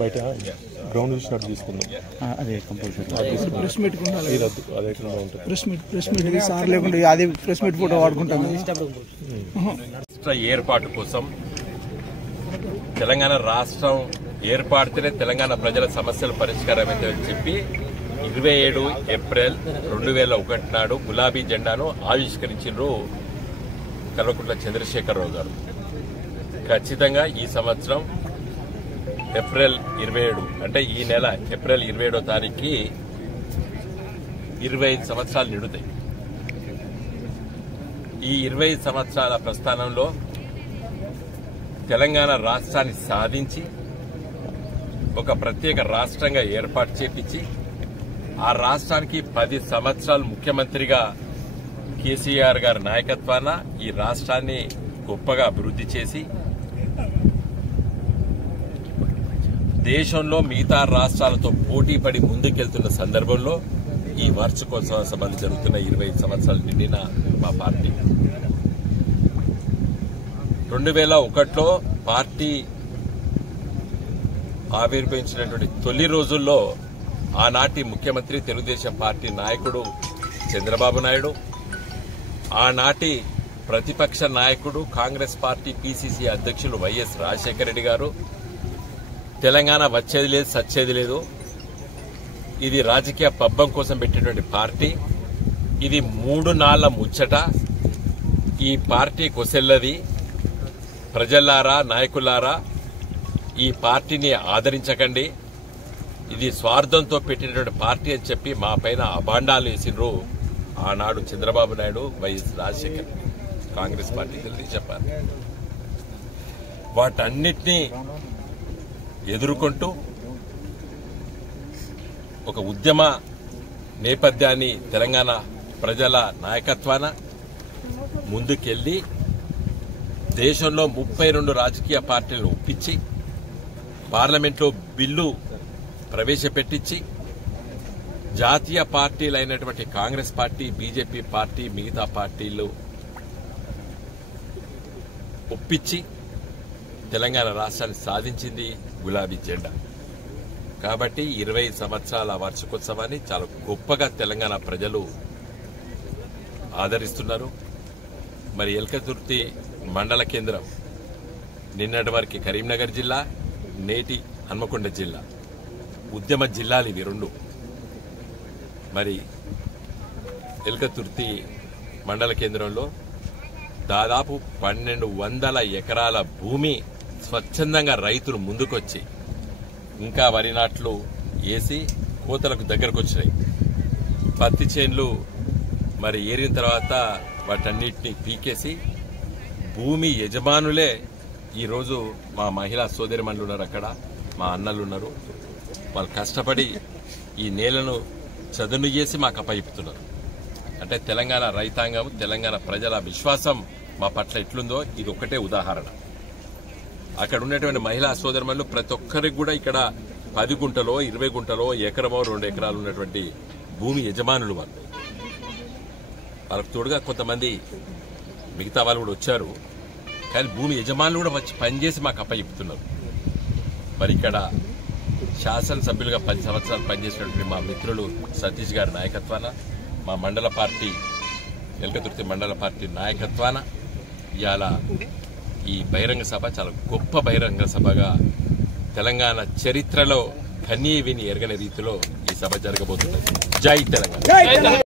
బయట గ్రౌండ్ చూసినట్టు తీసుకుందాం. అదే compulsory press meet press meet sir లేకుండా అదే ప్రెస్ మీట్ ఫోటో వాడుకుంటాం. రాష్ట్ర ఏర్పాటు కోసం తెలంగాణ రాష్ట్రం ఏర్పాటుతేనే తెలంగాణ ప్రజల సమస్యల పరిష్కారమైందని చెప్పి 27 ఏప్రిల్ 2001 నాడు గులాబీ జెండాను ఆవిష్కరించారు కల్వకుంట్ల చంద్రశేఖరరావు గారు. ఖచ్చితంగా ఈ సంవత్సరం ఏప్రిల్ 27 అంటే ఈ నెల ఏప్రిల్ 27వ తారీఖుకి 25 సంవత్సరాలు నిండుతాయి. ఈ 25 సంవత్సరాల ప్రస్థానంలో తెలంగాణ రాష్ట్రాన్ని సాధించి ఒక ప్రత్యేక రాష్ట్రంగా ఏర్పాటు చేపించి ఆ రాష్ట్రానికి 10 సంవత్సరాలు ముఖ్యమంత్రిగా కేసీఆర్ గారి నాయకత్వాన ఈ రాష్ట్రాన్ని గొప్పగా అభివృద్ధి చేసి దేశంలో మిగతా రాష్ట్రాలతో పోటీ పడి ముందుకెళ్తున్న సందర్భంలో ఈ వార్షికోత్సవ సభలు జరుగుతున్న 25 సంవత్సరాలు నిండిన మా పార్టీ 2001లో పార్టీ ఆవిర్భవించినటువంటి తొలి రోజుల్లో ఆనాటి ముఖ్యమంత్రి తెలుగుదేశం పార్టీ నాయకుడు చంద్రబాబు నాయుడు, ఆనాటి ప్రతిపక్ష నాయకుడు కాంగ్రెస్ పార్టీ పిసిసి అధ్యక్షులు వైఎస్ రాజశేఖర రెడ్డి గారు తెలంగాణ వచ్చేది లేదు సచ్చేది లేదు, ఇది రాజకీయ పబ్బం కోసం పెట్టినటువంటి పార్టీ, ఇది 3 నాళ్ల ముచ్చట, ఈ పార్టీ కొసెల్లది, ప్రజలారా నాయకులారా ఈ పార్టీని ఆదరించకండి, ఇది స్వార్థంతో పెట్టినటువంటి పార్టీ అని చెప్పి మా పైన అబాండాలు వేసినారు ఆనాడు చంద్రబాబు నాయుడు వైఎస్ రాజశేఖర్ కాంగ్రెస్ పార్టీ చెప్పారు. వాటన్నిటినీ ఎదుర్కొంటూ ఒక ఉద్యమ నేపథ్యాన్ని తెలంగాణ ప్రజల నాయకత్వాన ముందుకెళ్లి దేశంలో 32 రాజకీయ పార్టీలను ఒప్పించి పార్లమెంట్లో బిల్లు ప్రవేశపెట్టించి జాతీయ పార్టీలైనటువంటి కాంగ్రెస్ పార్టీ, బీజేపీ పార్టీ, మిగతా పార్టీలు ఒప్పించి తెలంగాణ రాష్ట్రాన్ని సాధించింది గులాబీ జెండా. కాబట్టి 20 సంవత్సరాల వార్షికోత్సవాన్ని చాలా గొప్పగా తెలంగాణ ప్రజలు ఆదరిస్తున్నారు. మరి ఎల్కతుర్తి మండల కేంద్రం నిన్నటి వరకు కరీంనగర్ జిల్లా, నేటి హన్మకొండ జిల్లా ఉద్యమ జిల్లాలు ఇవి 2. మరి ఎల్కతుర్తి మండల కేంద్రంలో దాదాపు 1200 ఎకరాల భూమి స్వచ్ఛందంగా రైతులు ముందుకొచ్చి ఇంకా వరి నాట్లు వేసి కోతలకు దగ్గరకు వచ్చినాయి. పత్తి చేన్లు మరి ఏరిన తర్వాత వాటన్నిటిని పీకేసి భూమి యజమానులే ఈరోజు మా మహిళా సోదరిమణులు ఉన్నారు, అక్కడ మా అన్నలు ఉన్నారు, వాళ్ళు కష్టపడి ఈ నేలను చదును చేసి మాకు అప్పగిస్తున్నారు. అంటే తెలంగాణ రైతాంగం, తెలంగాణ ప్రజల విశ్వాసం మా పట్ల ఎట్లుందో ఇది ఒకటే ఉదాహరణ. అక్కడ ఉన్నటువంటి మహిళా సోదరిమణులు ప్రతి ఒక్కరికి కూడా ఇక్కడ 10 గుంటలో 20 గుంటలో ఎకరమో 2 ఎకరాలు ఉన్నటువంటి భూమి యజమానులు వాళ్ళు. వాళ్ళకు తోడుగా కొంతమంది మిగతా వాళ్ళు కూడా వచ్చారు, కానీ భూమి యజమానులు కూడా వచ్చి పనిచేసి మాకు అప్పగిస్తున్నారు. మరి ఇక్కడ శాసనసభ్యులుగా 10 సంవత్సరాలు పనిచేసినటువంటి మా మిత్రులు సతీష్ గారి నాయకత్వాన, మా మండల పార్టీ ఎల్కతుర్తి మండల పార్టీ నాయకత్వాన ఇవాళ ఈ బహిరంగ సభ చాలా గొప్ప బహిరంగ సభగా తెలంగాణ చరిత్రలో కనీ విని ఎరగని రీతిలో ఈ సభ జరగబోతున్నది. జై తెలంగాణ.